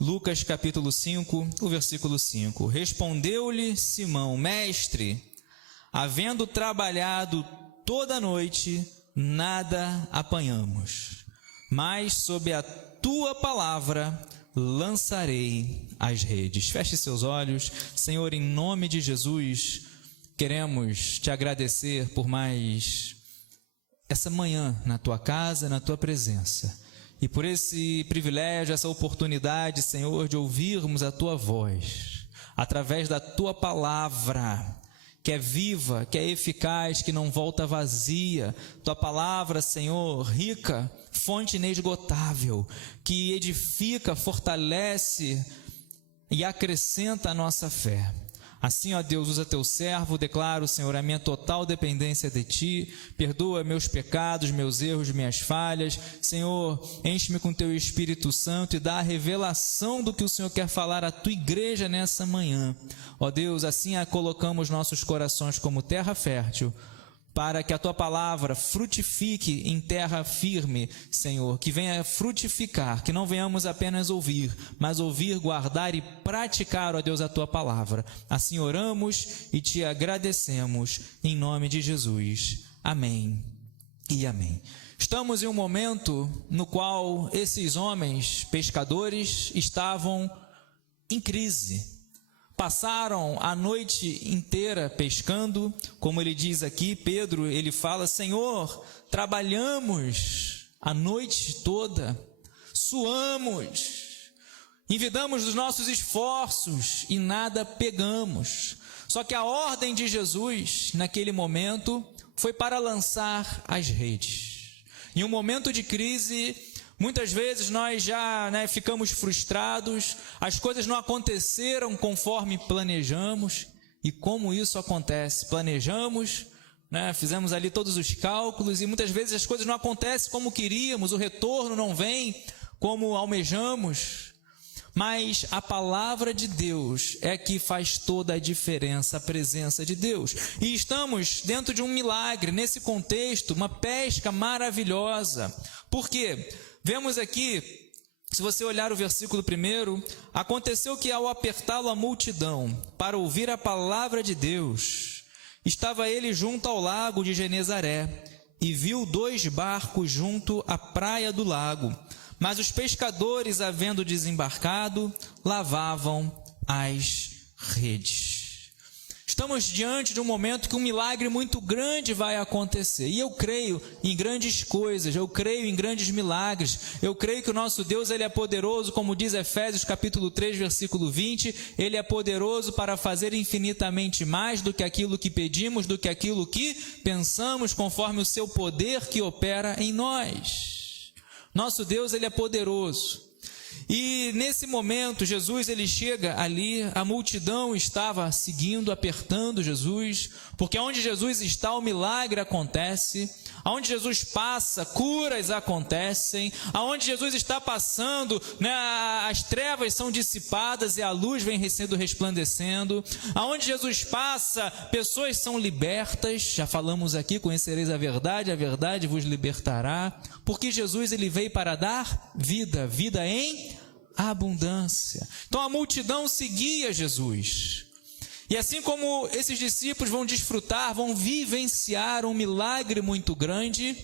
Lucas capítulo 5, o versículo 5. Respondeu-lhe Simão: Mestre, havendo trabalhado toda a noite, nada apanhamos, mas sob a tua palavra lançarei as redes. Feche seus olhos. Senhor, em nome de Jesus, queremos te agradecer por mais essa manhã na tua casa, na tua presença. E por esse privilégio, essa oportunidade, Senhor, de ouvirmos a tua voz, através da tua palavra, que é viva, que é eficaz, que não volta vazia. Tua palavra, Senhor, rica, fonte inesgotável, que edifica, fortalece e acrescenta a nossa fé. Assim, ó Deus, usa teu servo, declaro, Senhor, a minha total dependência de ti, perdoa meus pecados, meus erros, minhas falhas. Senhor, enche-me com teu Espírito Santo e dá a revelação do que o Senhor quer falar à tua igreja nessa manhã. Ó Deus, assim colocamos nossos corações como terra fértil, para que a tua palavra frutifique em terra firme, Senhor, que venha frutificar, que não venhamos apenas ouvir, mas ouvir, guardar e praticar, ó Deus, a tua palavra. Assim oramos e te agradecemos, em nome de Jesus. Amém e amém. Estamos em um momento no qual esses homens pescadores estavam em crise. Passaram a noite inteira pescando, como ele diz aqui, Pedro, ele fala: Senhor, trabalhamos a noite toda, suamos, envidamos dos nossos esforços e nada pegamos. Só que a ordem de Jesus, naquele momento, foi para lançar as redes. Em um momento de crise, muitas vezes nós já ficamos frustrados, as coisas não aconteceram conforme planejamos. E como isso acontece? Planejamos, fizemos ali todos os cálculos e muitas vezes as coisas não acontecem como queríamos, o retorno não vem como almejamos. Mas a palavra de Deus é que faz toda a diferença, a presença de Deus. E estamos dentro de um milagre, nesse contexto, uma pesca maravilhosa. Por quê? Vemos aqui, se você olhar o versículo 1, aconteceu que ao apertá-lo a multidão para ouvir a palavra de Deus, estava ele junto ao lago de Genezaré e viu 2 barcos junto à praia do lago, mas os pescadores, havendo desembarcado, lavavam as redes. Estamos diante de um momento que um milagre muito grande vai acontecer. E eu creio em grandes coisas, eu creio em grandes milagres. Eu creio que o nosso Deus, Ele é poderoso, como diz Efésios capítulo 3, versículo 20. Ele é poderoso para fazer infinitamente mais do que aquilo que pedimos, do que aquilo que pensamos, conforme o seu poder que opera em nós. Nosso Deus, Ele é poderoso. E nesse momento, Jesus, ele chega ali, a multidão estava seguindo, apertando Jesus, porque onde Jesus está, o milagre acontece, aonde Jesus passa, curas acontecem, aonde Jesus está passando, as trevas são dissipadas e a luz vem sendo resplandecendo, aonde Jesus passa, pessoas são libertas, já falamos aqui, conhecereis a verdade vos libertará, porque Jesus, ele veio para dar vida, vida em abundância. Então a multidão seguia Jesus. E assim como esses discípulos vão desfrutar, vão vivenciar um milagre muito grande,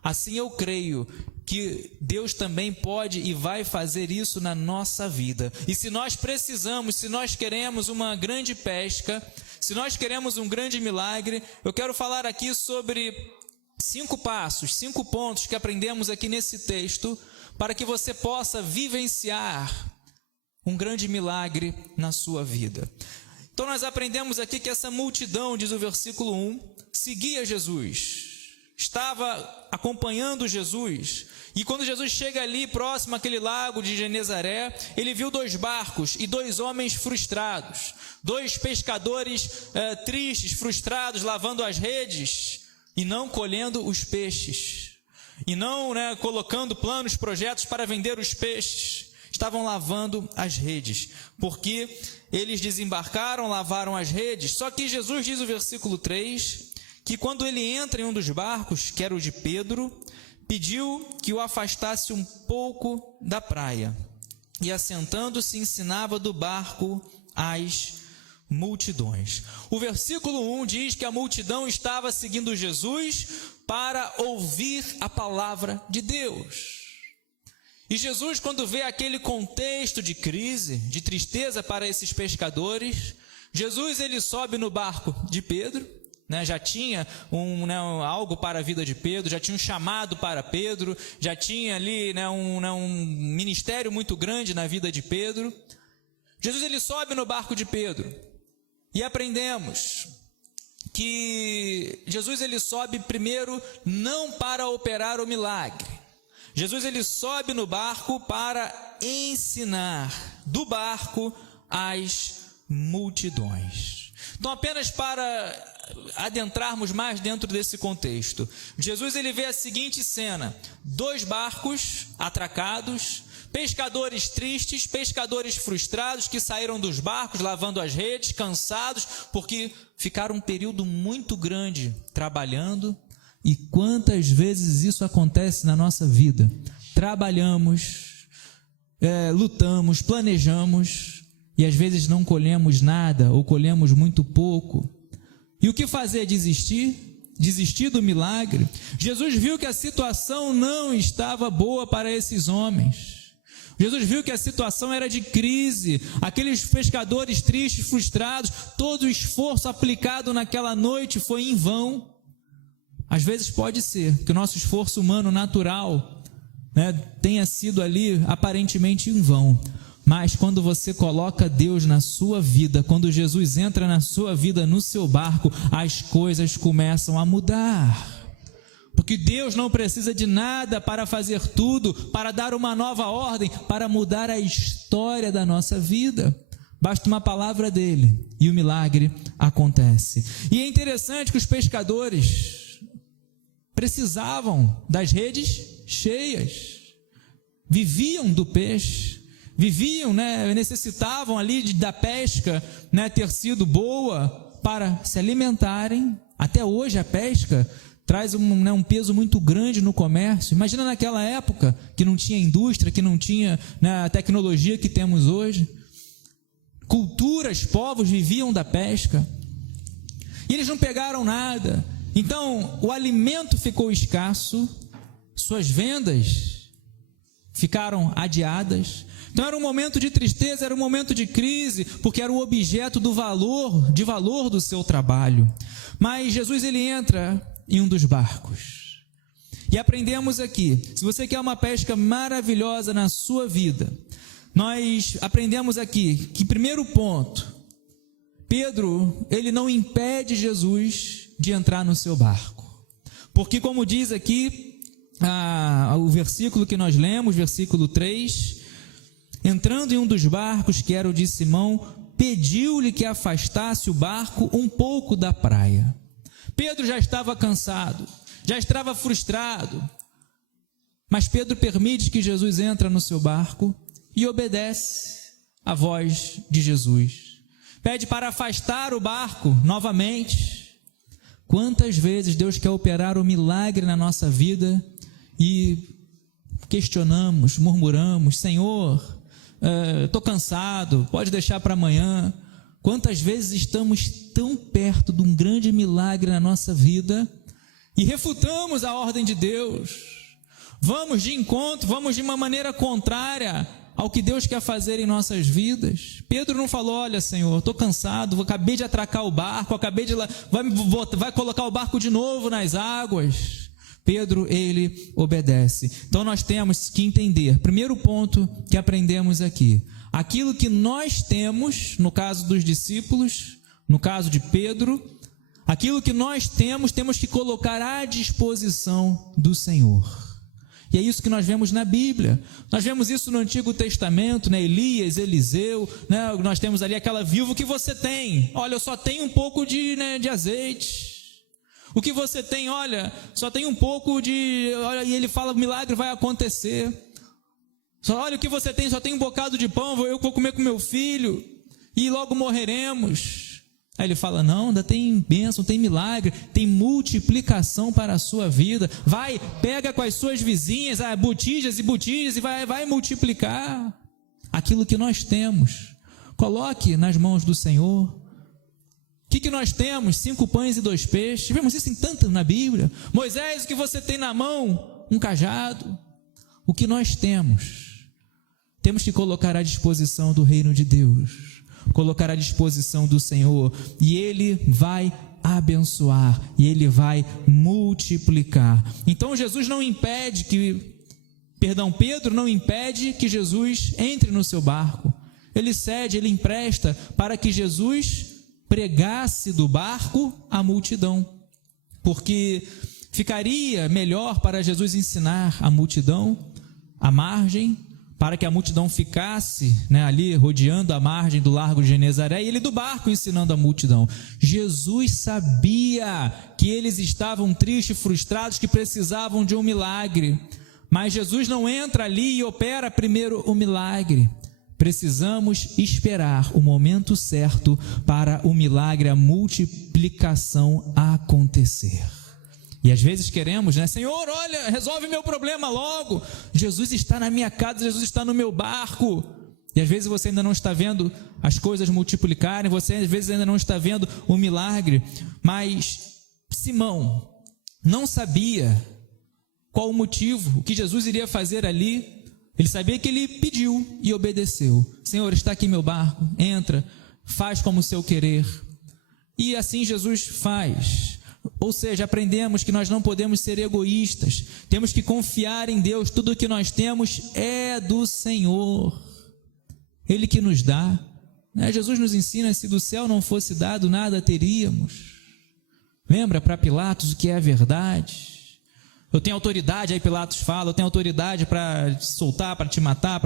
assim eu creio que Deus também pode e vai fazer isso na nossa vida. E se nós precisamos, se nós queremos uma grande pesca, se nós queremos um grande milagre, eu quero falar aqui sobre 5 passos, 5 pontos que aprendemos aqui nesse texto, para que você possa vivenciar um grande milagre na sua vida. Então nós aprendemos aqui que essa multidão, diz o versículo 1, seguia Jesus, estava acompanhando Jesus. E quando Jesus chega ali próximo àquele lago de Genezaré, ele viu 2 barcos e 2 homens frustrados, 2 pescadores tristes, frustrados, lavando as redes e não colhendo os peixes. E não colocando planos, projetos para vender os peixes. Estavam lavando as redes, porque eles desembarcaram, lavaram as redes. Só que Jesus diz no versículo 3, que quando ele entra em um dos barcos, que era o de Pedro, pediu que o afastasse um pouco da praia. e assentando-se ensinava do barco as multidões. O versículo 1 diz que a multidão estava seguindo Jesus para ouvir a palavra de Deus. E Jesus, quando vê aquele contexto de crise, de tristeza para esses pescadores, Jesus ele sobe no barco de Pedro, já tinha algo para a vida de Pedro, já tinha um chamado para Pedro, já tinha ali um ministério muito grande na vida de Pedro. Jesus ele sobe no barco de Pedro e aprendemos que Jesus ele sobe primeiro não para operar o milagre. Jesus ele sobe no barco para ensinar do barco as multidões. Então, apenas para adentrarmos mais dentro desse contexto, Jesus ele vê a seguinte cena: 2 barcos atracados, pescadores tristes, pescadores frustrados que saíram dos barcos lavando as redes, cansados, porque ficaram um período muito grande trabalhando. E quantas vezes isso acontece na nossa vida? Trabalhamos, lutamos, planejamos, e às vezes não colhemos nada, ou colhemos muito pouco. E o que fazer? Desistir do milagre? Jesus viu que a situação não estava boa para esses homens. Jesus viu que a situação era de crise, aqueles pescadores tristes, frustrados, todo o esforço aplicado naquela noite foi em vão. Às vezes pode ser que o nosso esforço humano natural tenha sido ali aparentemente em vão, mas quando você coloca Deus na sua vida, quando Jesus entra na sua vida, no seu barco, as coisas começam a mudar. Porque Deus não precisa de nada para fazer tudo, para dar uma nova ordem, para mudar a história da nossa vida. Basta uma palavra dele e o milagre acontece. E é interessante que os pescadores precisavam das redes cheias, viviam do peixe, necessitavam ali da pesca, ter sido boa para se alimentarem. Até hoje a pesca traz um peso muito grande no comércio. Imagina naquela época que não tinha indústria, que não tinha a tecnologia que temos hoje. Culturas, povos viviam da pesca e eles não pegaram nada. Então o alimento ficou escasso, suas vendas ficaram adiadas. Então era um momento de tristeza, era um momento de crise, porque era o objeto de valor do seu trabalho. Mas Jesus ele entra em um dos barcos. E aprendemos aqui, se você quer uma pesca maravilhosa na sua vida, nós aprendemos aqui que, primeiro ponto, Pedro, ele não impede Jesus de entrar no seu barco. Porque, como diz aqui o versículo que nós lemos, versículo 3, entrando em um dos barcos, que era o de Simão, pediu-lhe que afastasse o barco um pouco da praia. Pedro já estava cansado, já estava frustrado, mas Pedro permite que Jesus entre no seu barco e obedece à voz de Jesus. Pede para afastar o barco novamente. Quantas vezes Deus quer operar o milagre na nossa vida e questionamos, murmuramos: Senhor, estou cansado, pode deixar para amanhã. Quantas vezes estamos tão perto de um grande milagre na nossa vida e refutamos a ordem de Deus, vamos de encontro, vamos de uma maneira contrária ao que Deus quer fazer em nossas vidas. Pedro não falou: olha, Senhor, estou cansado, acabei de atracar o barco, vai colocar o barco de novo nas águas. Pedro, ele obedece. Então nós temos que entender, primeiro ponto que aprendemos aqui, aquilo que nós temos, no caso dos discípulos, no caso de Pedro, aquilo que nós temos que colocar à disposição do Senhor. E é isso que nós vemos na Bíblia. Nós vemos isso no Antigo Testamento, Elias, Eliseu, nós temos ali aquela viúva. O que você tem? Olha, eu só tenho um pouco de azeite. O que você tem? Olha, só tem um pouco de... Olha, e ele fala: o milagre vai acontecer. Olha, o que você tem? Só tem um bocado de pão, eu vou comer com meu filho e logo morreremos. Aí ele fala: não, ainda tem bênção, tem milagre, tem multiplicação para a sua vida. Vai, pega com as suas vizinhas, botijas e botijas, e vai multiplicar. aquilo que nós temos. Coloque nas mãos do Senhor. O que nós temos? 5 pães e 2 peixes. Vemos isso em tanto na Bíblia. Moisés, o que você tem na mão? Um cajado. O que nós temos? Temos que colocar à disposição do reino de Deus, colocar à disposição do Senhor, e Ele vai abençoar, e Ele vai multiplicar. Então Jesus não impede Pedro não impede que Jesus entre no seu barco. Ele cede, ele empresta para que Jesus pregasse do barco à multidão, porque ficaria melhor para Jesus ensinar a multidão à margem, para que a multidão ficasse, ali rodeando a margem do largo de Genezaré, e ele do barco ensinando a multidão. Jesus sabia que eles estavam tristes, frustrados, que precisavam de um milagre, mas Jesus não entra ali e opera primeiro o milagre. Precisamos esperar o momento certo para o milagre, a multiplicação acontecer. E às vezes queremos, Senhor, olha, resolve meu problema logo. Jesus está na minha casa, Jesus está no meu barco. E às vezes você ainda não está vendo as coisas multiplicarem, você às vezes ainda não está vendo o milagre. Mas Simão não sabia qual o motivo, o que Jesus iria fazer ali. Ele sabia que ele pediu e obedeceu. Senhor, está aqui meu barco, entra, faz como o seu querer. E assim Jesus faz. Ou seja, aprendemos que nós não podemos ser egoístas, temos que confiar em Deus. Tudo o que nós temos é do Senhor, Ele que nos dá. Jesus nos ensina: se do céu não fosse dado, nada teríamos. Lembra para Pilatos o que é a verdade? Eu tenho autoridade, aí Pilatos fala, eu tenho autoridade para te soltar, para te matar.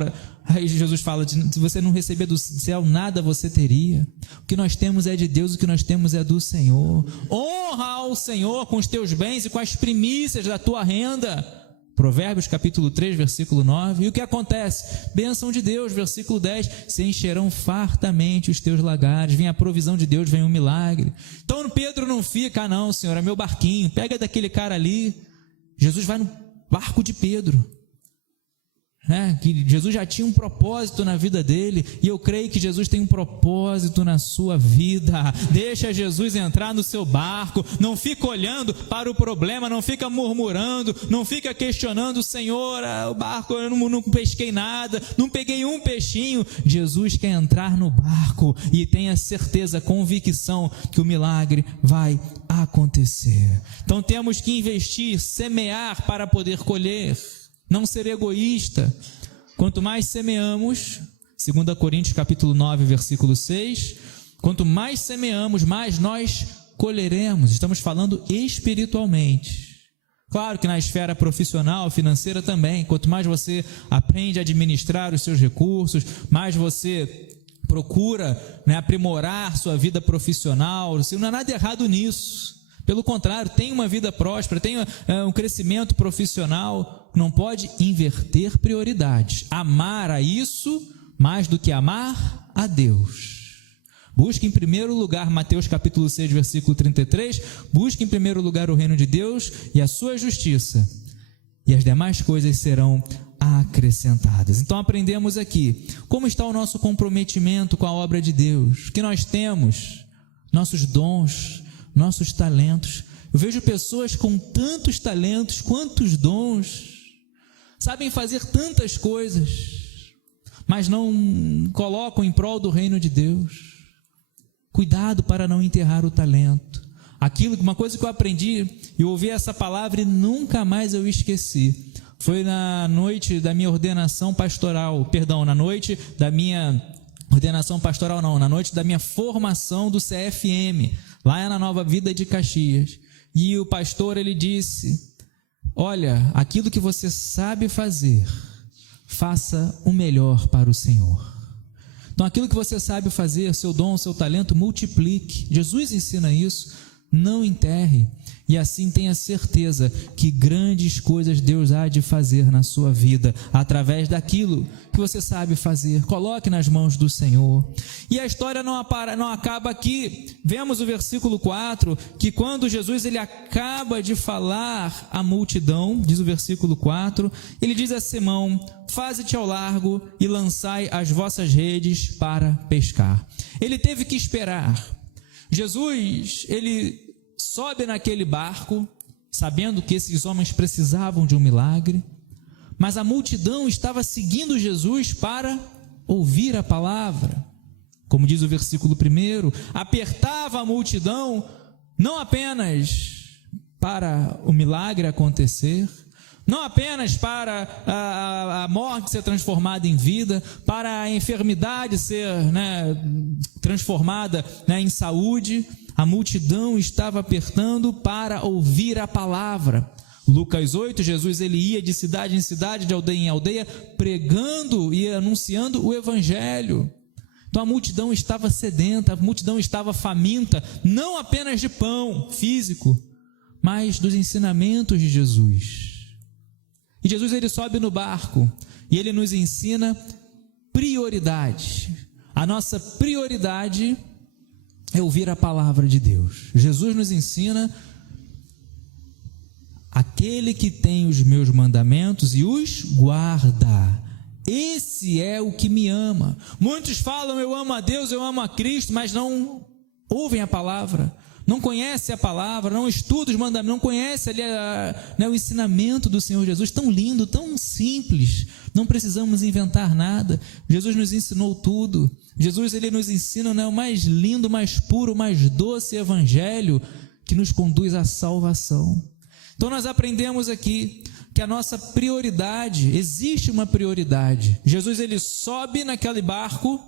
Aí Jesus fala: se você não receber do céu, nada você teria. O que nós temos é de Deus, o que nós temos é do Senhor. Honra ao Senhor com os teus bens e com as primícias da tua renda. Provérbios capítulo 3, versículo 9. E o que acontece? Bênção de Deus, versículo 10. Se encherão fartamente os teus lagares. Vem a provisão de Deus, vem um milagre. Então Pedro não fica: não, Senhor, é meu barquinho, pega daquele cara ali. Jesus vai no barco de Pedro, que Jesus já tinha um propósito na vida dele, e eu creio que Jesus tem um propósito na sua vida. Deixa Jesus entrar no seu barco, não fica olhando para o problema, não fica murmurando, não fica questionando: Senhor, o barco, eu não pesquei nada, não peguei um peixinho. Jesus quer entrar no barco e tenha certeza, convicção que o milagre vai acontecer. Então temos que investir, semear para poder colher. Não ser egoísta. Quanto mais semeamos, 2 Coríntios capítulo 9, versículo 6, quanto mais semeamos, mais nós colheremos. Estamos falando espiritualmente. Claro que na esfera profissional, financeira também. Quanto mais você aprende a administrar os seus recursos, mais você procura aprimorar sua vida profissional. Não há nada errado nisso. Pelo contrário, tem uma vida próspera, tem um crescimento profissional. Não pode inverter prioridades. Amar a isso mais do que amar a Deus. Busque em primeiro lugar, Mateus capítulo 6, versículo 33, busque em primeiro lugar o reino de Deus e a sua justiça, e as demais coisas serão acrescentadas. Então aprendemos aqui como está o nosso comprometimento com a obra de Deus, que nós temos, nossos dons, nossos talentos. Eu vejo pessoas com tantos talentos, quantos dons, sabem fazer tantas coisas, mas não colocam em prol do reino de Deus. Cuidado para não enterrar o talento. Uma coisa que eu aprendi, eu ouvi essa palavra e nunca mais eu esqueci. Foi na noite da minha ordenação pastoral, na noite da minha ordenação pastoral não, na noite da minha formação do CFM, lá na Nova Vida de Caxias. E o pastor, ele disse: olha, aquilo que você sabe fazer, faça o melhor para o Senhor. Então aquilo que você sabe fazer, seu dom, seu talento, multiplique. Jesus ensina isso, não enterre. E assim tenha certeza que grandes coisas Deus há de fazer na sua vida, através daquilo que você sabe fazer. Coloque nas mãos do Senhor. E a história não acaba aqui. Vemos o versículo 4, que quando Jesus ele acaba de falar à multidão, diz o versículo 4, ele diz a Simão: faze-te ao largo e lançai as vossas redes para pescar. Ele teve que esperar. Jesus, ele sobe naquele barco, sabendo que esses homens precisavam de um milagre, mas a multidão estava seguindo Jesus para ouvir a palavra. Como diz o versículo 1, apertava a multidão não apenas para o milagre acontecer, não apenas para a morte ser transformada em vida, para a enfermidade ser transformada em saúde. A multidão estava apertando para ouvir a palavra. Lucas 8, Jesus ele ia de cidade em cidade, de aldeia em aldeia, pregando e anunciando o evangelho. Então a multidão estava sedenta, a multidão estava faminta, não apenas de pão físico, mas dos ensinamentos de Jesus. E Jesus ele sobe no barco e ele nos ensina prioridade. A nossa prioridade é ouvir a palavra de Deus. Jesus nos ensina: aquele que tem os meus mandamentos e os guarda, esse é o que me ama. Muitos falam: eu amo a Deus, eu amo a Cristo, mas não ouvem a palavra, não conhecem a palavra, não estudam os mandamentos, não conhecem ali o ensinamento do Senhor Jesus, tão lindo, tão simples, não precisamos inventar nada. Jesus nos ensinou tudo. Jesus ele nos ensina o mais lindo, mais puro, mais doce evangelho que nos conduz à salvação. Então nós aprendemos aqui que a nossa prioridade, existe uma prioridade. Jesus ele sobe naquele barco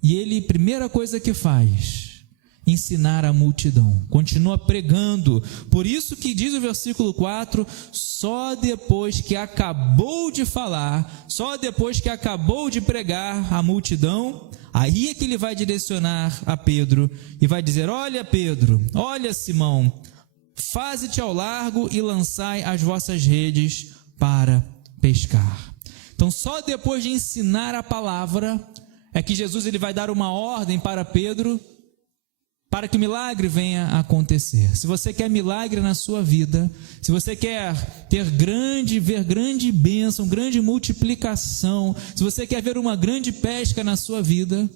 e ele, primeira coisa que faz, ensinar a multidão, continua pregando. Por isso que diz o versículo 4, só depois que acabou de falar, só depois que acabou de pregar a multidão, aí é que ele vai direcionar a Pedro e vai dizer: olha Pedro, olha Simão, faze-te ao largo e lançai as vossas redes para pescar. Então só depois de ensinar a palavra é que Jesus ele vai dar uma ordem para Pedro, para que o milagre venha a acontecer. Se você quer milagre na sua vida, se você quer ver grande bênção, grande multiplicação, se você quer ver uma grande pesca na sua vida,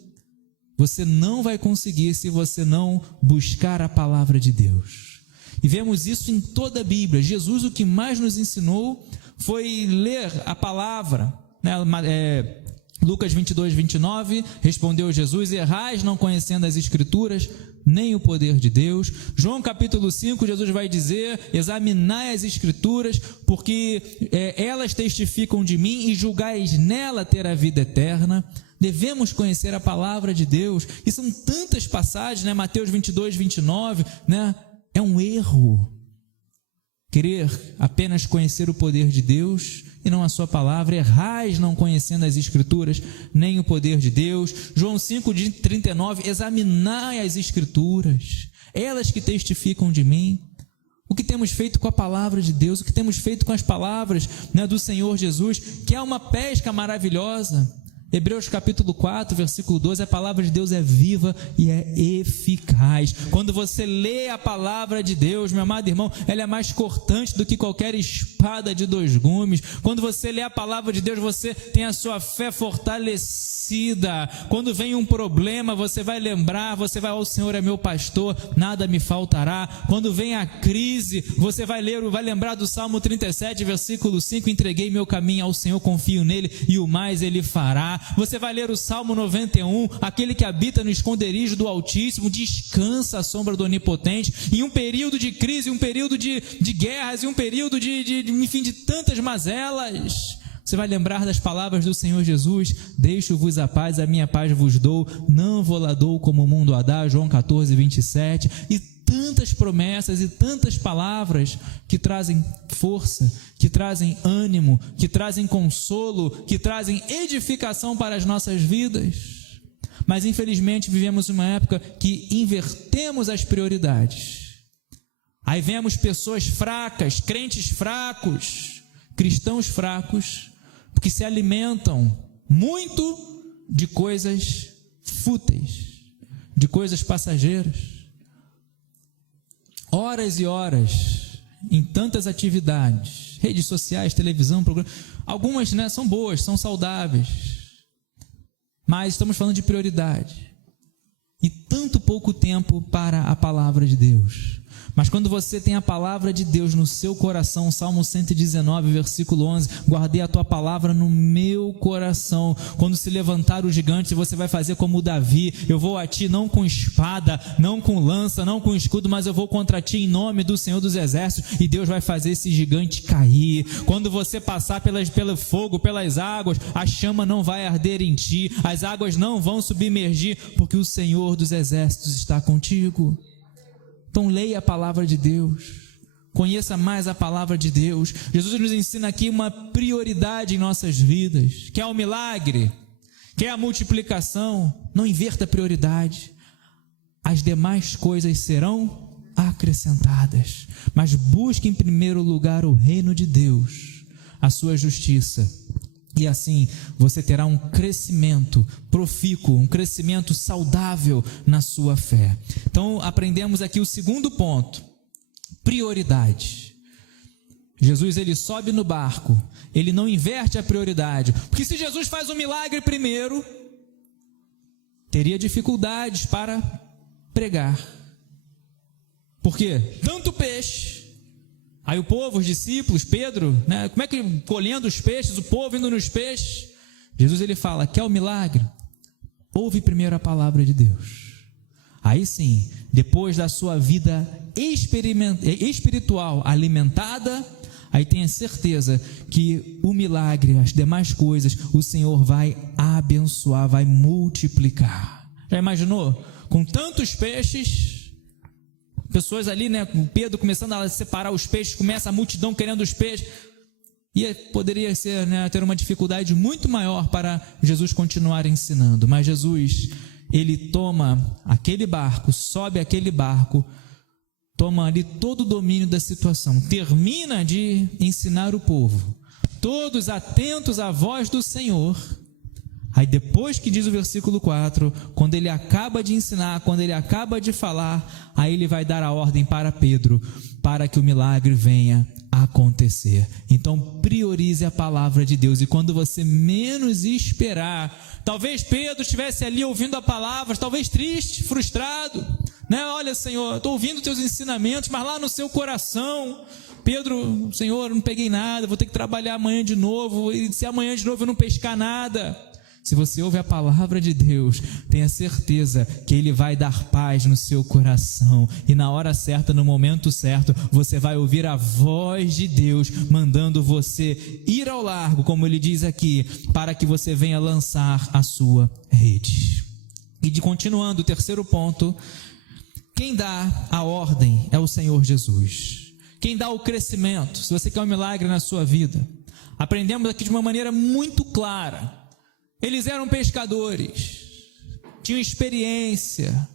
você não vai conseguir se você não buscar a palavra de Deus. E vemos isso em toda a Bíblia. Jesus o que mais nos ensinou foi ler a palavra, Lucas 22, 29, respondeu Jesus: errais não conhecendo as Escrituras, nem o poder de Deus. João capítulo 5, Jesus vai dizer: examinai as Escrituras, porque elas testificam de mim, e julgais nela ter a vida eterna. Devemos conhecer a palavra de Deus, e são tantas passagens, Mateus 22, 29, é um erro querer apenas conhecer o poder de Deus e não a sua palavra. Errais não conhecendo as Escrituras, nem o poder de Deus. João 5, 39, examinai as Escrituras, elas que testificam de mim. O que temos feito com a palavra de Deus, o que temos feito com as palavras do Senhor Jesus, que é uma pesca maravilhosa. Hebreus capítulo 4, versículo 12, a palavra de Deus é viva e é eficaz. Quando você lê a palavra de Deus, meu amado irmão, ela é mais cortante do que qualquer espada de 2 gumes. Quando você lê a palavra de Deus, você tem a sua fé fortalecida. Quando vem um problema, você vai lembrar, o Senhor é meu pastor, nada me faltará. Quando vem a crise, você vai lembrar do Salmo 37, versículo 5, entreguei meu caminho ao Senhor, confio nele e o mais ele fará. Você vai ler o Salmo 91, aquele que habita no esconderijo do Altíssimo, descansa à sombra do Onipotente. Em um período de crise, um período de guerras, e um período de tantas mazelas, você vai lembrar das palavras do Senhor Jesus: deixo-vos a paz, a minha paz vos dou, não vou lá dou como o mundo a dá, João 14, 27, e tantas promessas e tantas palavras que trazem força, que trazem ânimo, que trazem consolo, que trazem edificação para as nossas vidas. Mas infelizmente vivemos uma época que invertemos as prioridades. Aí vemos pessoas fracas, crentes fracos, cristãos fracos, que se alimentam muito de coisas fúteis, de coisas passageiras. Horas e horas em tantas atividades, redes sociais, televisão, programas. Algumas, né, são boas, são saudáveis, mas estamos falando de prioridade. E tanto pouco tempo para a palavra de Deus. Mas quando você tem a palavra de Deus no seu coração, Salmo 119, versículo 11, guardei a tua palavra no meu coração. Quando se levantar o gigante, você vai fazer como o Davi, eu vou a ti não com espada, não com lança, não com escudo, mas eu vou contra ti em nome do Senhor dos Exércitos, e Deus vai fazer esse gigante cair. Quando você passar pelo fogo, pelas águas, a chama não vai arder em ti, as águas não vão submergir, porque o Senhor dos Exércitos está contigo. Então leia a palavra de Deus, conheça mais a palavra de Deus. Jesus nos ensina aqui uma prioridade em nossas vidas, que é o milagre, que é a multiplicação. Não inverta a prioridade, as demais coisas serão acrescentadas, mas busque em primeiro lugar o reino de Deus, a sua justiça, e assim você terá um crescimento profícuo, um crescimento saudável na sua fé. Então aprendemos aqui o segundo ponto, prioridade. Jesus, ele sobe no barco, ele não inverte a prioridade, porque se Jesus faz um milagre primeiro, teria dificuldades para pregar. Por quê? Tanto peixe. Aí o povo, os discípulos, Pedro, né, como é que colhendo os peixes, o povo indo nos peixes? Jesus, ele fala, quer o milagre? Ouve primeiro a palavra de Deus. Aí sim, depois da sua vida espiritual alimentada, aí tenha certeza que o milagre, as demais coisas, o Senhor vai abençoar, vai multiplicar. Já imaginou? Com tantos peixes, pessoas ali, né, com Pedro começando a separar os peixes, começa a multidão querendo os peixes, e poderia ser, né, ter uma dificuldade muito maior para Jesus continuar ensinando. Mas Jesus, ele toma aquele barco, sobe aquele barco, toma ali todo o domínio da situação, termina de ensinar o povo, todos atentos à voz do Senhor. Aí depois que diz o versículo 4, quando ele acaba de ensinar, quando ele acaba de falar, aí ele vai dar a ordem para Pedro, para que o milagre venha a acontecer. Então priorize a palavra de Deus, e quando você menos esperar, talvez Pedro estivesse ali ouvindo a palavra, talvez triste, frustrado, né? Olha, Senhor, estou ouvindo teus ensinamentos, mas lá no seu coração, Pedro, Senhor, não peguei nada, vou ter que trabalhar amanhã de novo, e se amanhã de novo eu não pescar nada. Se você ouve a palavra de Deus, tenha certeza que Ele vai dar paz no seu coração, e na hora certa, no momento certo, você vai ouvir a voz de Deus mandando você ir ao largo, como Ele diz aqui, para que você venha lançar a sua rede. E continuando, o terceiro ponto, quem dá a ordem é o Senhor Jesus. Quem dá o crescimento, se você quer um milagre na sua vida, aprendemos aqui de uma maneira muito clara. Eles eram pescadores, tinham experiência,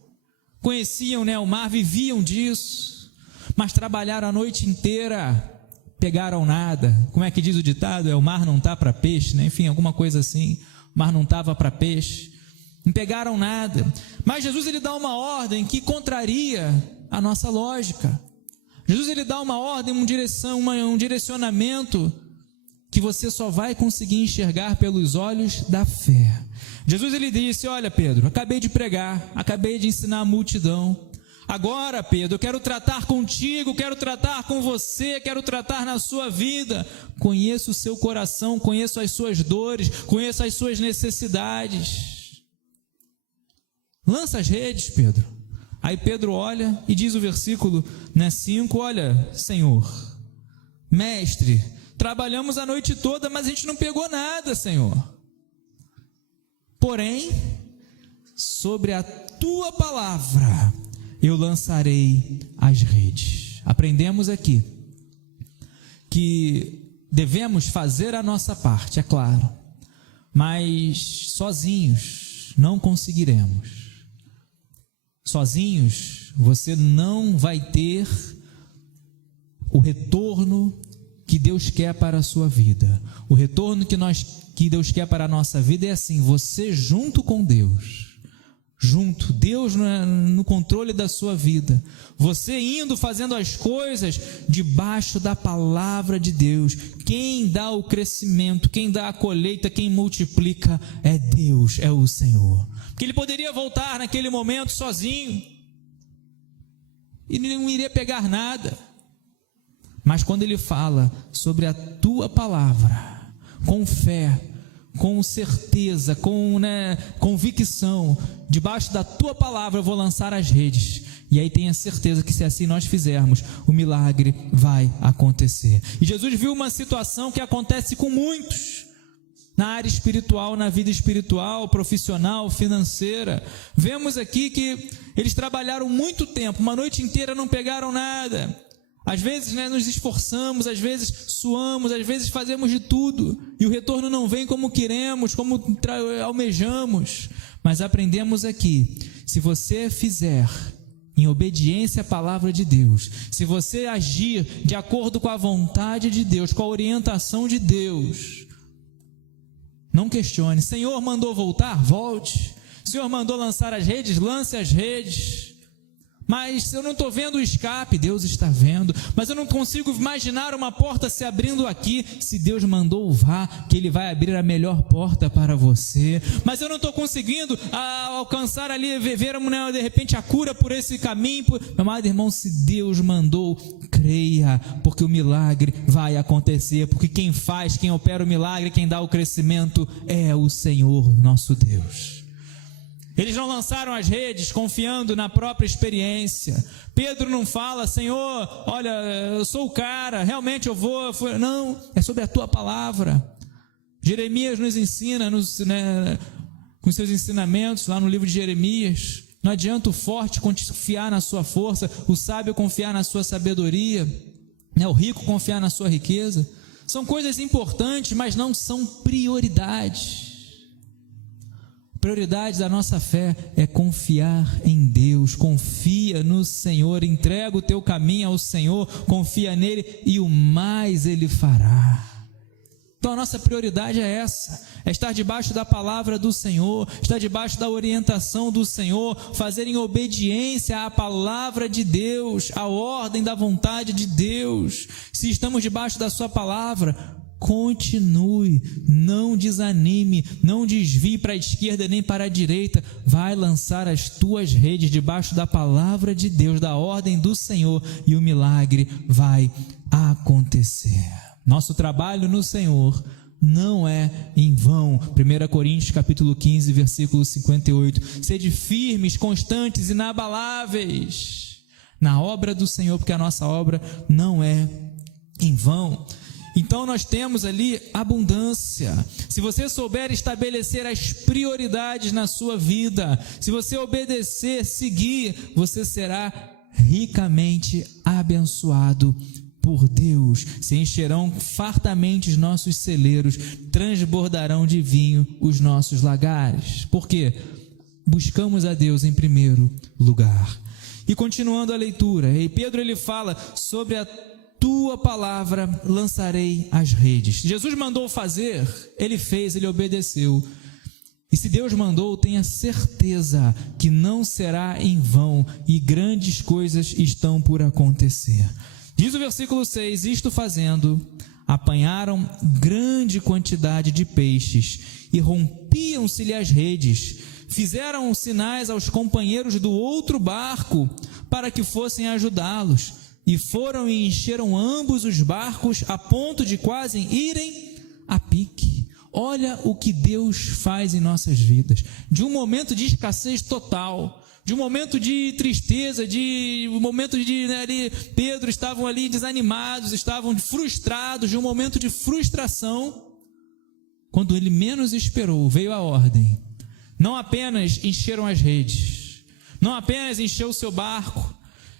conheciam, né, o mar, viviam disso, mas trabalharam a noite inteira, pegaram nada. Como é que diz o ditado? O mar não está para peixe, né? Enfim, alguma coisa assim, o mar não estava para peixe, não pegaram nada. Mas Jesus, ele dá uma ordem que contraria a nossa lógica. Jesus, ele dá uma ordem, um direcionamento que você só vai conseguir enxergar pelos olhos da fé. Jesus, ele disse, olha Pedro, acabei de pregar, acabei de ensinar a multidão, agora Pedro, eu quero tratar contigo, quero tratar com você, quero tratar na sua vida, conheço o seu coração, conheço as suas dores, conheço as suas necessidades, lança as redes, Pedro. Aí Pedro olha e diz o versículo 5, olha, Senhor, mestre, trabalhamos a noite toda, mas a gente não pegou nada, Senhor. Porém, sobre a tua palavra, eu lançarei as redes. Aprendemos aqui que devemos fazer a nossa parte, é claro, mas sozinhos não conseguiremos. Sozinhos você não vai ter o retorno que Deus quer para a sua vida, o retorno que Deus quer para a nossa vida é assim: você junto com Deus, Deus no controle da sua vida, você indo fazendo as coisas debaixo da palavra de Deus. Quem dá o crescimento, quem dá a colheita, quem multiplica é Deus, é o Senhor. Porque Ele poderia voltar naquele momento sozinho e não iria pegar nada, mas quando Ele fala sobre a tua palavra, com fé, com certeza, com convicção, debaixo da tua palavra eu vou lançar as redes, e aí tenha certeza que se assim nós fizermos, o milagre vai acontecer. E Jesus viu uma situação que acontece com muitos, na área espiritual, na vida espiritual, profissional, financeira. Vemos aqui que eles trabalharam muito tempo, uma noite inteira não pegaram nada. Às vezes nos esforçamos, às vezes suamos, às vezes fazemos de tudo, e o retorno não vem como queremos, como almejamos. Mas aprendemos aqui, se você fizer em obediência à palavra de Deus, se você agir de acordo com a vontade de Deus, com a orientação de Deus, não questione. Senhor mandou voltar? Volte. Senhor mandou lançar as redes? Lance as redes. Mas eu não estou vendo o escape, Deus está vendo. Mas eu não consigo imaginar uma porta se abrindo aqui. Se Deus mandou, vá, que Ele vai abrir a melhor porta para você. Mas eu não estou conseguindo alcançar ali, ver de repente a cura por esse caminho. Meu amado irmão, se Deus mandou, creia, porque o milagre vai acontecer. Porque quem faz, quem opera o milagre, quem dá o crescimento é o Senhor nosso Deus. Eles não lançaram as redes confiando na própria experiência. Pedro não fala: Senhor, olha, eu sou o cara, realmente eu vou. Não, é sobre a tua palavra. Jeremias nos ensina, com seus ensinamentos, lá no livro de Jeremias, não adianta o forte confiar na sua força, o sábio confiar na sua sabedoria, o rico confiar na sua riqueza. São coisas importantes, mas não são prioridades. Prioridade da nossa fé é confiar em Deus. Confia no Senhor, entrega o teu caminho ao Senhor, confia nele e o mais Ele fará. Então a nossa prioridade é essa, é estar debaixo da palavra do Senhor, estar debaixo da orientação do Senhor, fazer em obediência à palavra de Deus, à ordem da vontade de Deus. Se estamos debaixo da sua palavra, continue, não desanime, não desvie para a esquerda nem para a direita. Vai lançar as tuas redes debaixo da palavra de Deus, da ordem do Senhor, e o milagre vai acontecer. Nosso trabalho no Senhor não é em vão. 1 Coríntios capítulo 15, versículo 58. Sede firmes, constantes, inabaláveis na obra do Senhor, porque a nossa obra não é em vão. Então nós temos ali abundância. Se você souber estabelecer as prioridades na sua vida, se você obedecer, seguir, você será ricamente abençoado por Deus. Se encherão fartamente os nossos celeiros, transbordarão de vinho os nossos lagares. Por quê? Buscamos a Deus em primeiro lugar. E continuando a leitura, Pedro ele fala sobre a tua palavra lançarei as redes. Jesus mandou fazer, ele fez, ele obedeceu. E se Deus mandou, tenha certeza que não será em vão, e grandes coisas estão por acontecer. Diz o versículo 6, isto fazendo, apanharam grande quantidade de peixes, e rompiam-se-lhe as redes. Fizeram sinais aos companheiros do outro barco, para que fossem ajudá-los. E foram e encheram ambos os barcos, a ponto de quase irem a pique. Olha o que Deus faz em nossas vidas. De um momento de escassez total, de um momento de tristeza, de um momento de Pedro estavam ali desanimados, estavam frustrados, de um momento de frustração. Quando ele menos esperou, veio a ordem. Não apenas encheram as redes, não apenas encheu o seu barco,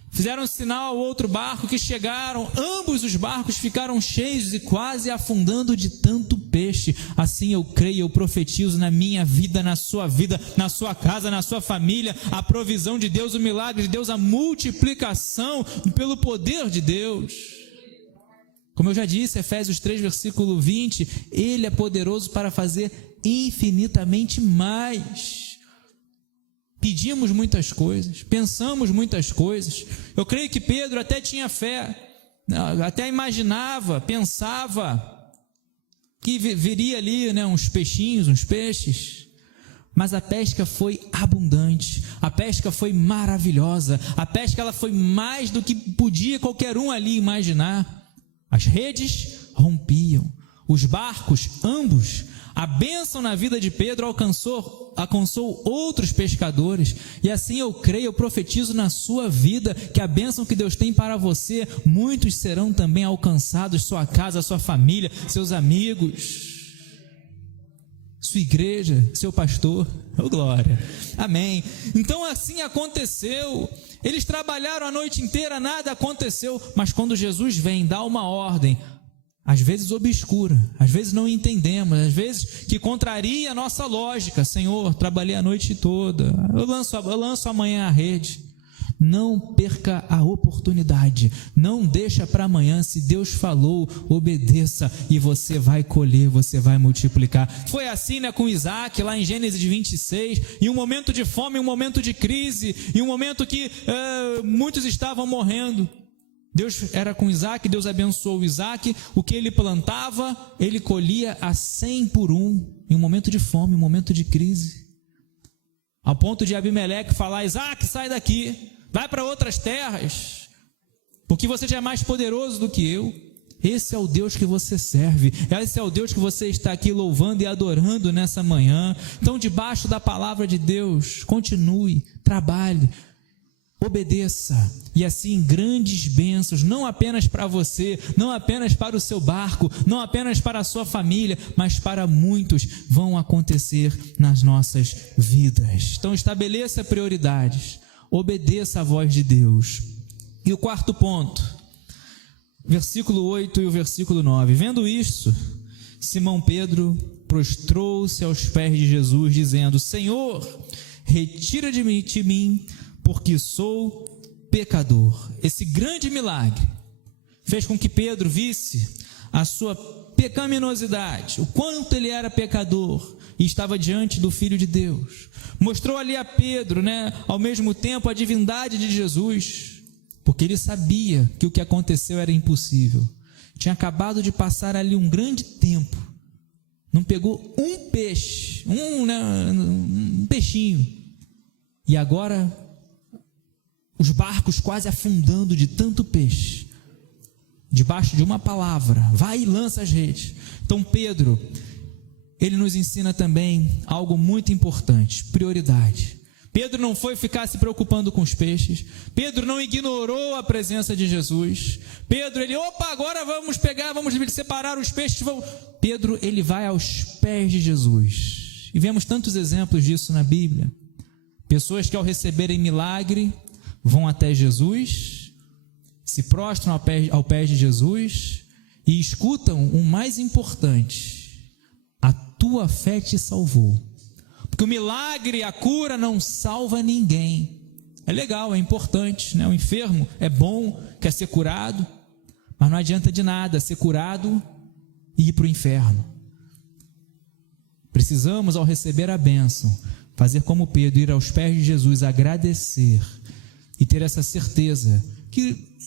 fizeram sinal ao outro barco que chegaram, ambos os barcos ficaram cheios e quase afundando de tanto peixe. Assim eu creio, eu profetizo na minha vida, na sua vida, na sua casa, na sua família, a provisão de Deus, o milagre de Deus, a multiplicação pelo poder de Deus. Como eu já disse, Efésios 3, versículo 20, Ele é poderoso para fazer infinitamente mais. Pedimos muitas coisas, pensamos muitas coisas. Eu creio que Pedro até tinha fé, até imaginava, pensava que viria ali, uns peixinhos, uns peixes. Mas a pesca foi abundante, a pesca foi maravilhosa, a pesca ela foi mais do que podia qualquer um ali imaginar. As redes rompiam, os barcos, ambos. A bênção na vida de Pedro alcançou outros pescadores. E assim eu creio, eu profetizo na sua vida que a bênção que Deus tem para você, muitos serão também alcançados, sua casa, sua família, seus amigos, sua igreja, seu pastor. Oh, glória, amém. Então assim aconteceu. Eles trabalharam a noite inteira, nada aconteceu, mas quando Jesus vem, dá uma ordem, às vezes obscura, às vezes não entendemos, às vezes que contraria a nossa lógica. Senhor, trabalhei a noite toda, eu lanço amanhã a rede. Não perca a oportunidade, não deixa para amanhã. Se Deus falou, obedeça e você vai colher, você vai multiplicar. Foi assim, com Isaac, lá em Gênesis 26, em um momento de fome, em um momento de crise, em um momento que muitos estavam morrendo. Deus era com Isaac, Deus abençoou Isaac, o que ele plantava, ele colhia a 100 por 1, em um momento de fome, em um momento de crise. Ao ponto de Abimeleque falar: Isaac, sai daqui, vai para outras terras, porque você já é mais poderoso do que eu. Esse é o Deus que você serve, esse é o Deus que você está aqui louvando e adorando nessa manhã. Então, debaixo da palavra de Deus, continue, trabalhe, obedeça, e assim grandes bênçãos, não apenas para você, não apenas para o seu barco, não apenas para a sua família, mas para muitos, vão acontecer nas nossas vidas. Então estabeleça prioridades, obedeça a voz de Deus. E o quarto ponto, versículo 8 e o versículo 9, vendo isso, Simão Pedro prostrou-se aos pés de Jesus, dizendo: Senhor, retira de mim, porque sou pecador. Esse grande milagre fez com que Pedro visse a sua pecaminosidade, o quanto ele era pecador e estava diante do Filho de Deus. Mostrou ali a Pedro, ao mesmo tempo, a divindade de Jesus, porque ele sabia que o que aconteceu era impossível. Tinha acabado de passar ali um grande tempo, não pegou um peixe, um peixinho, e agora os barcos quase afundando de tanto peixe, debaixo de uma palavra: vai e lança as redes. Então Pedro, ele nos ensina também algo muito importante: prioridade. Pedro não foi ficar se preocupando com os peixes, Pedro não ignorou a presença de Jesus. Pedro, agora vamos separar os peixes. Pedro, ele vai aos pés de Jesus, e vemos tantos exemplos disso na Bíblia. Pessoas que ao receberem milagre, vão até Jesus, se prostram ao pé de Jesus e escutam o mais importante: a tua fé te salvou. Porque o milagre, a cura não salva ninguém. É legal, é importante, O enfermo é bom, quer ser curado, mas não adianta de nada ser curado e ir para o inferno. Precisamos, ao receber a bênção, fazer como Pedro, ir aos pés de Jesus, agradecer e ter essa certeza que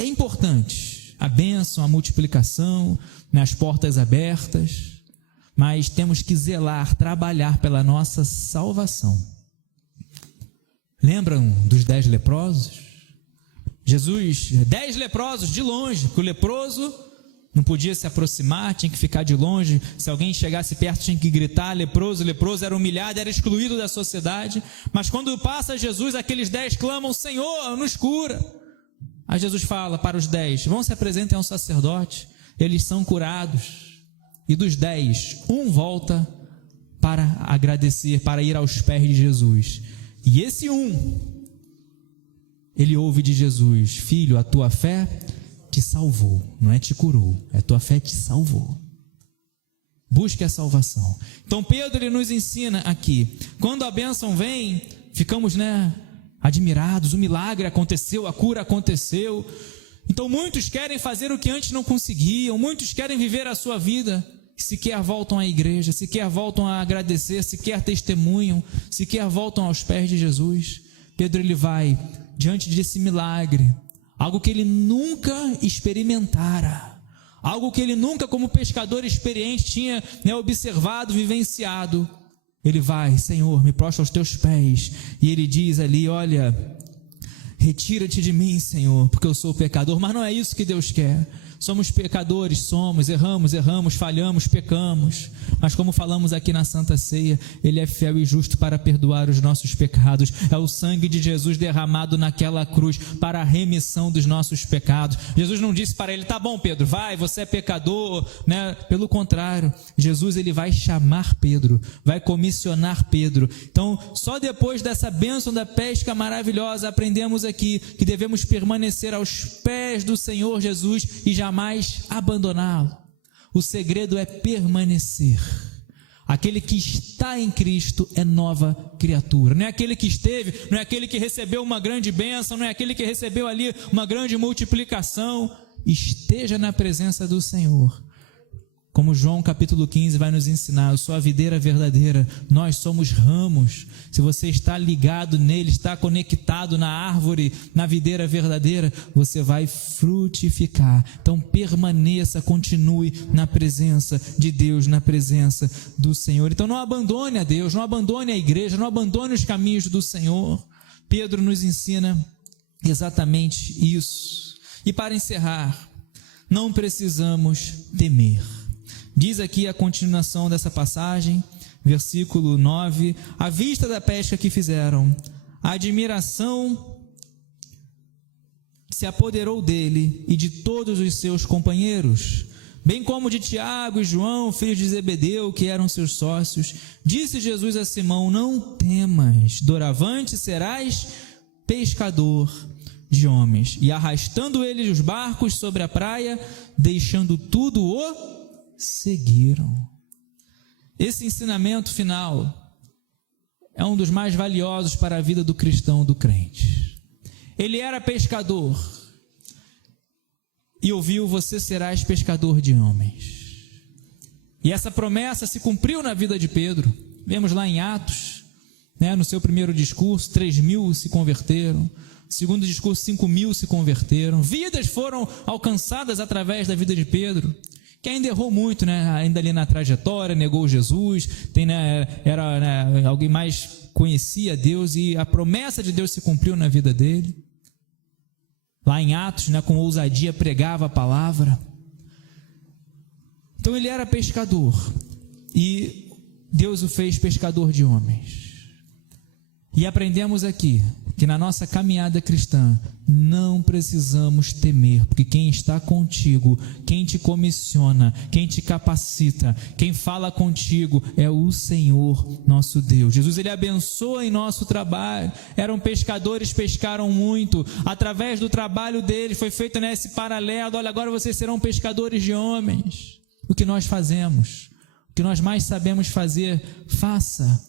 é importante a bênção, a multiplicação, as portas abertas, mas temos que zelar, trabalhar pela nossa salvação. Lembram dos 10 leprosos? Jesus, 10 leprosos de longe, porque o leproso não podia se aproximar, tinha que ficar de longe. Se alguém chegasse perto, tinha que gritar: leproso, leproso, era humilhado, era excluído da sociedade. Mas quando passa Jesus, aqueles 10 clamam: Senhor, nos cura. Aí Jesus fala para os 10: vão, se apresentem ao sacerdote, eles são curados. E dos 10, um volta para agradecer, para ir aos pés de Jesus. E esse ele ouve de Jesus: filho, a tua fé te salvou, não é te curou, é tua fé te salvou. Busque a salvação. Então Pedro, ele nos ensina aqui, quando a bênção vem, ficamos admirados, o milagre aconteceu, a cura aconteceu, Então muitos querem fazer o que antes não conseguiam, muitos querem viver a sua vida, sequer voltam à igreja, sequer voltam a agradecer, sequer testemunham, sequer voltam aos pés de Jesus. Pedro, ele vai diante desse milagre, algo que ele nunca experimentara, algo que ele nunca, como pescador experiente, tinha observado, vivenciado. Ele vai: Senhor, me prostro aos teus pés. E ele diz ali: olha, retira-te de mim, Senhor, porque eu sou pecador. Mas não é isso que Deus quer. Somos pecadores, erramos, falhamos, pecamos. Mas como falamos aqui na Santa Ceia, Ele é fiel e justo para perdoar os nossos pecados. É o sangue de Jesus derramado naquela cruz para a remissão dos nossos pecados. Jesus não disse para ele: tá bom, Pedro, vai, você é pecador, né? Pelo contrário, Jesus, ele vai chamar Pedro, vai comissionar Pedro. Então, só depois dessa bênção da pesca maravilhosa, aprendemos aqui que devemos permanecer aos pés do Senhor Jesus e jamais abandoná-lo. O segredo é permanecer. Aquele que está em Cristo é nova criatura. Não é aquele que esteve, não é aquele que recebeu uma grande bênção, não é aquele que recebeu ali uma grande multiplicação. Esteja na presença do Senhor. Como João capítulo 15 vai nos ensinar: eu sou a videira verdadeira, nós somos ramos. Se você está ligado nele, está conectado na árvore, na videira verdadeira, você vai frutificar. Então permaneça, continue na presença de Deus, na presença do Senhor. Então não abandone a Deus, não abandone a igreja, não abandone os caminhos do Senhor. Pedro nos ensina exatamente isso. E para encerrar, não precisamos temer. Diz aqui a continuação dessa passagem, versículo 9: à vista da pesca que fizeram, a admiração se apoderou dele e de todos os seus companheiros, bem como de Tiago e João, filhos de Zebedeu, que eram seus sócios. Disse Jesus a Simão: não temas, doravante serás pescador de homens. E arrastando eles os barcos sobre a praia, deixando tudo, o seguiram. Esse ensinamento final é um dos mais valiosos para a vida do cristão, do crente. Ele era pescador e ouviu: você serás pescador de homens. E essa promessa se cumpriu na vida de Pedro. Vemos lá em Atos, no seu primeiro discurso, 3.000 se converteram. Segundo discurso, 5.000 se converteram. Vidas foram alcançadas através da vida de Pedro, que ainda errou muito, ainda ali na trajetória, negou Jesus, alguém mais conhecia Deus, e a promessa de Deus se cumpriu na vida dele. Lá em Atos, com ousadia pregava a palavra. Então ele era pescador, e Deus o fez pescador de homens. E aprendemos aqui que na nossa caminhada cristã não precisamos temer, porque quem está contigo, quem te comissiona, quem te capacita, quem fala contigo é o Senhor nosso Deus. Jesus, ele abençoa em nosso trabalho. Eram pescadores, pescaram muito. Através do trabalho deles foi feito nesse paralelo: olha, agora vocês serão pescadores de homens. O que nós fazemos, o que nós mais sabemos fazer, faça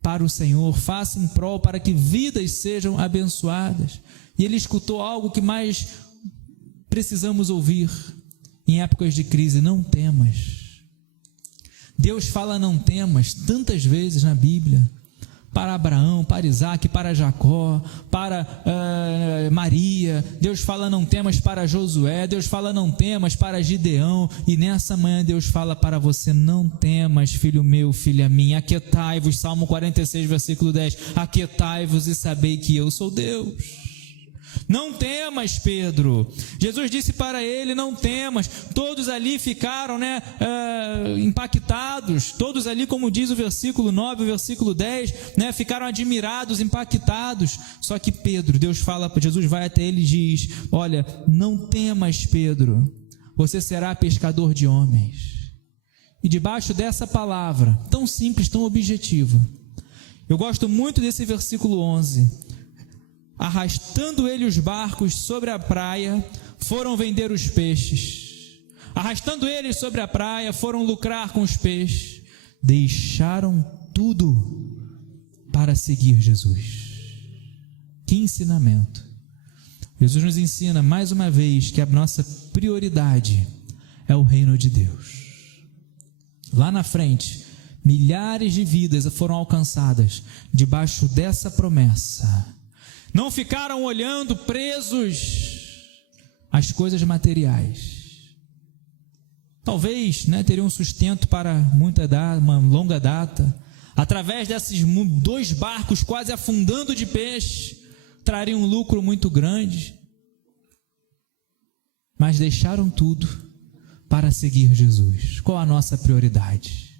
para o Senhor, faça em prol para que vidas sejam abençoadas. E ele escutou algo que mais precisamos ouvir em épocas de crise: não temas. Deus fala não temas tantas vezes na Bíblia, para Abraão, para Isaac, para Jacó, para Maria. Deus fala não temas para Josué, Deus fala não temas para Gideão, e nessa manhã Deus fala para você: não temas, filho meu, filha minha, aquietai-vos. Salmo 46, versículo 10: aquietai-vos e sabei que eu sou Deus. Não temas, Pedro. Jesus disse para ele: não temas. Todos ali ficaram impactados. Todos ali, como diz o versículo 9, o versículo 10, ficaram admirados, impactados. Só que Pedro, Deus fala, Jesus vai até ele e diz: olha, não temas, Pedro, você será pescador de homens. E debaixo dessa palavra, tão simples, tão objetiva, eu gosto muito desse versículo 11. Arrastando ele os barcos sobre a praia, foram vender os peixes. Arrastando eles sobre a praia, foram lucrar com os peixes. Deixaram tudo para seguir Jesus. Que ensinamento! Jesus nos ensina mais uma vez que a nossa prioridade é o reino de Deus. Lá na frente, milhares de vidas foram alcançadas debaixo dessa promessa. Não ficaram olhando presos às coisas materiais. Talvez, teriam sustento para uma longa data. Através desses 2 barcos quase afundando de peixe, trariam um lucro muito grande. Mas deixaram tudo para seguir Jesus. Qual a nossa prioridade?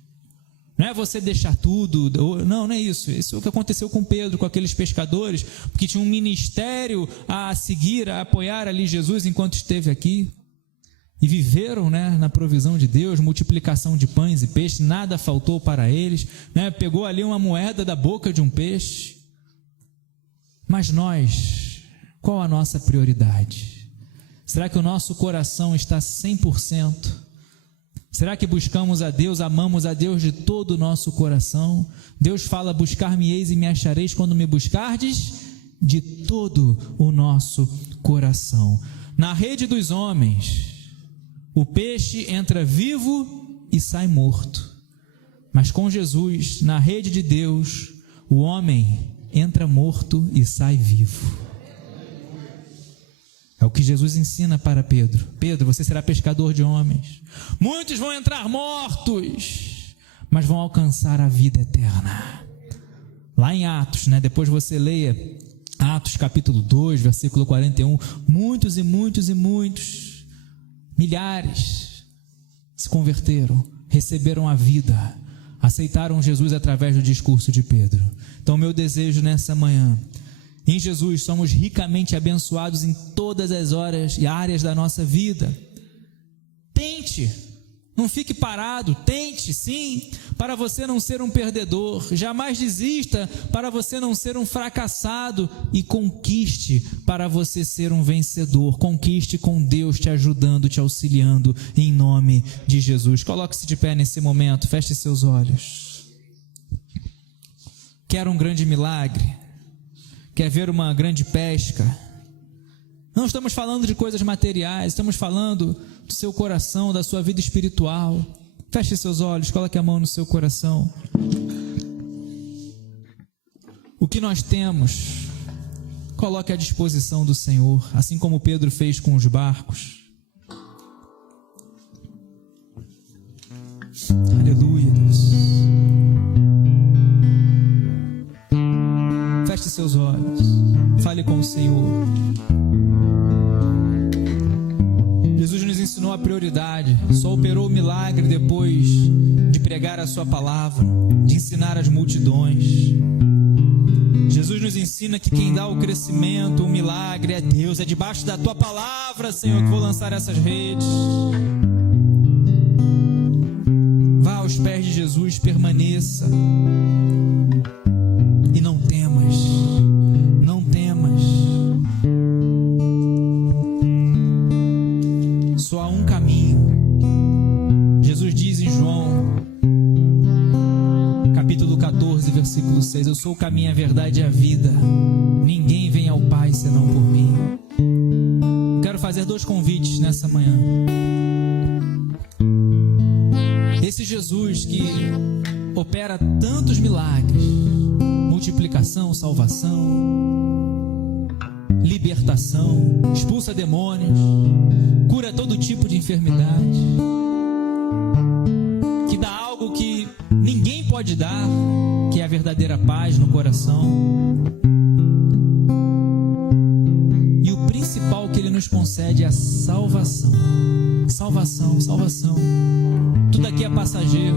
Não é você deixar tudo, não é isso. Isso é o que aconteceu com Pedro, com aqueles pescadores, porque tinha um ministério a seguir, a apoiar ali Jesus enquanto esteve aqui. E viveram, na provisão de Deus, multiplicação de pães e peixes, nada faltou para eles, pegou ali uma moeda da boca de um peixe. Mas nós, qual a nossa prioridade? Será que o nosso coração está 100%? Será que buscamos a Deus, amamos a Deus de todo o nosso coração? Deus fala, buscar-me-eis e me achareis quando me buscardes de todo o nosso coração. Na rede dos homens, o peixe entra vivo e sai morto. Mas com Jesus, na rede de Deus, o homem entra morto e sai vivo. É o que Jesus ensina para Pedro. Pedro, você será pescador de homens. Muitos vão entrar mortos, mas vão alcançar a vida eterna. Lá em Atos, depois você leia Atos capítulo 2, versículo 41. Muitos e muitos e muitos, milhares se converteram, receberam a vida, aceitaram Jesus através do discurso de Pedro. Então, meu desejo nessa manhã, em Jesus somos ricamente abençoados em todas as horas e áreas da nossa vida. Tente, não fique parado, tente sim, para você não ser um perdedor. Jamais desista para você não ser um fracassado, e conquiste para você ser um vencedor. Conquiste com Deus te ajudando, te auxiliando, em nome de Jesus. Coloque-se de pé nesse momento, feche seus olhos. Quer um grande milagre? Quer ver uma grande pesca? Não estamos falando de coisas materiais, estamos falando do seu coração, da sua vida espiritual. Feche seus olhos, coloque a mão no seu coração. O que nós temos, coloque à disposição do Senhor, assim como Pedro fez com os barcos. Aleluia, Deus. Feche seus olhos, fale com o Senhor. Jesus nos ensinou a prioridade, só operou o milagre depois de pregar a sua palavra, de ensinar as multidões. Jesus nos ensina que quem dá o crescimento, o milagre é Deus, é debaixo da tua palavra, Senhor, que vou lançar essas redes. Vá aos pés de Jesus, permaneça. E não temas, não temas. Só há um caminho. Jesus diz em João, capítulo 14, versículo 6, eu sou o caminho, a verdade e a vida. Ninguém vem ao Pai senão por mim. Quero fazer 2 convites nessa manhã. Esse Jesus que opera tantos milagres, multiplicação, salvação, libertação, expulsa demônios, cura todo tipo de enfermidade, que dá algo que ninguém pode dar, que é a verdadeira paz no coração. E o principal que Ele nos concede é a salvação. Salvação, salvação. Tudo aqui é passageiro.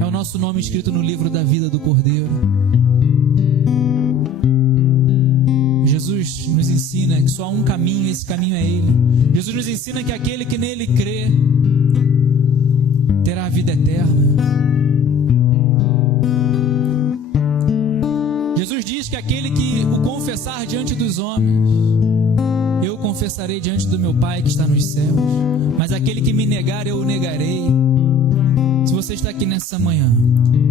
É o nosso nome escrito no livro da vida do Cordeiro. Jesus nos ensina que só há um caminho, e esse caminho é Ele. Jesus nos ensina que aquele que nele crê terá a vida eterna. Jesus diz que aquele que o confessar diante dos homens, eu confessarei diante do meu Pai que está nos céus. Mas aquele que me negar, eu o negarei. Se você está aqui nessa manhã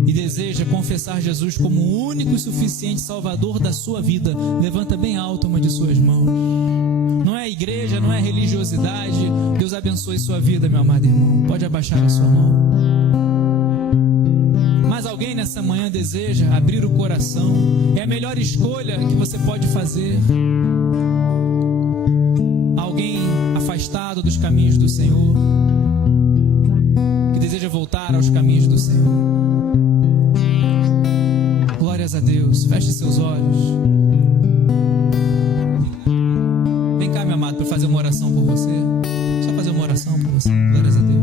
e deseja confessar Jesus como o único e suficiente Salvador da sua vida, levanta bem alto uma de suas mãos. Não é igreja, não é religiosidade. Deus abençoe sua vida, meu amado irmão. Pode abaixar a sua mão. Mas alguém nessa manhã deseja abrir o coração. É a melhor escolha que você pode fazer. Alguém afastado dos caminhos do Senhor, que deseja voltar aos caminhos do Senhor. Glórias a Deus. Feche seus olhos. Vem cá, meu amado, para fazer uma oração por você. Só fazer uma oração por você. Glórias a Deus.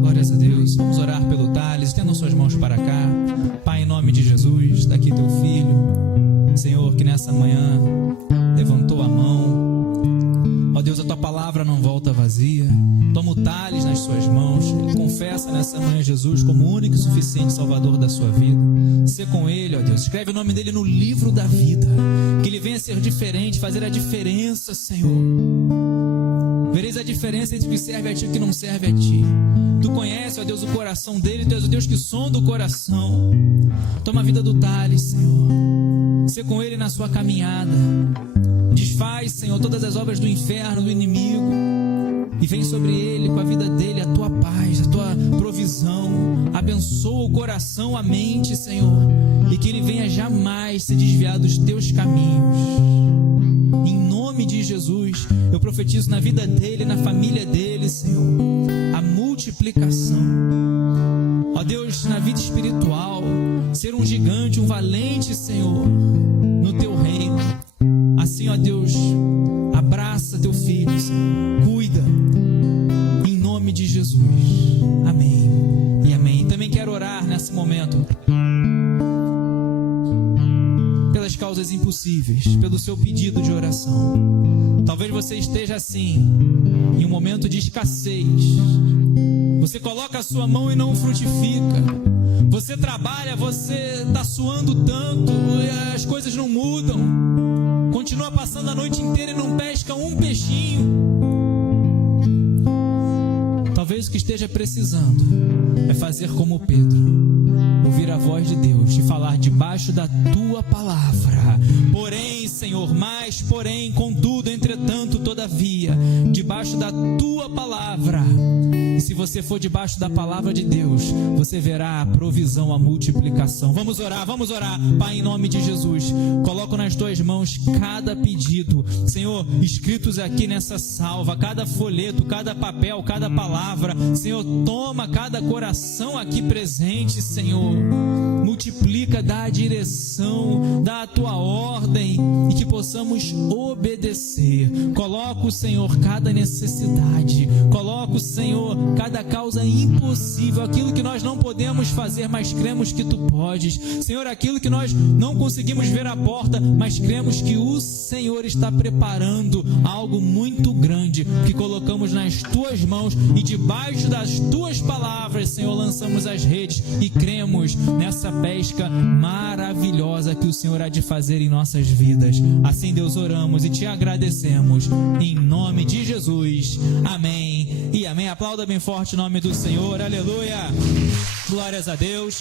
Glórias a Deus. Vamos orar pelo Thales. Estendam suas mãos para cá. Pai, em nome de Jesus, está aqui teu filho. Senhor, que nessa manhã levantou a mão. Ó Deus, a tua palavra não volta vazia. Toma o Thales nas suas mãos. Ele confessa nessa manhã Jesus como o único e suficiente Salvador da sua vida. Sê com ele, ó Deus. Escreve o nome dele no livro da vida. Que ele venha ser diferente, fazer a diferença, Senhor. Vereis a diferença entre o que serve a ti e o que não serve a ti. Tu conheces, ó Deus, o coração dele. Tu és o Deus que sonda o coração. Toma a vida do Thales, Senhor. Sê com ele na sua caminhada. Desfaz, Senhor, todas as obras do inferno, do inimigo. E vem sobre ele, com a vida dele, a tua paz, a tua provisão. Abençoa o coração, a mente, Senhor. E que ele venha jamais se desviar dos teus caminhos. Em nome de Jesus, eu profetizo na vida dele, na família dele, Senhor, a multiplicação. Ó Deus, na vida espiritual, ser um gigante, um valente, Senhor, no teu reino. Assim, ó Deus, abraça teu filho, Senhor. Cuida, em nome de Jesus. Amém e amém. Também quero orar nesse momento pelas causas impossíveis, pelo seu pedido de oração. Talvez você esteja assim, em um momento de escassez. Você coloca a sua mão e não frutifica. Você trabalha, você está suando tanto, as coisas não mudam. Continua passando a noite inteira e não pesca um peixinho. Talvez o que esteja precisando é fazer como Pedro, ouvir a voz de Deus e falar debaixo da tua palavra. Porém, Senhor, mas porém, contudo, entretanto, todavia, debaixo da tua palavra. E se você for debaixo da palavra de Deus, você verá a provisão, a multiplicação. Vamos orar, Pai, em nome de Jesus. Coloco nas tuas mãos cada pedido, Senhor, escritos aqui nessa salva, cada folheto, cada papel, cada palavra. Senhor, toma cada coração aqui presente, Senhor. Multiplica, dá a direção, dá a tua ordem e que possamos obedecer. Coloca, Senhor, cada necessidade. Coloca, Senhor, cada causa impossível, aquilo que nós não podemos fazer, mas cremos que tu podes. Senhor, aquilo que nós não conseguimos ver à porta, mas cremos que o Senhor está preparando algo muito grande, que colocamos nas tuas mãos e debaixo das tuas palavras, Senhor, lançamos as redes e cremos nessa pesca maravilhosa que o Senhor há de fazer em nossas vidas. Assim, Deus, oramos e te agradecemos em nome de Jesus. Amém e amém. Aplauda bem forte o nome do Senhor. Aleluia. Glórias a Deus.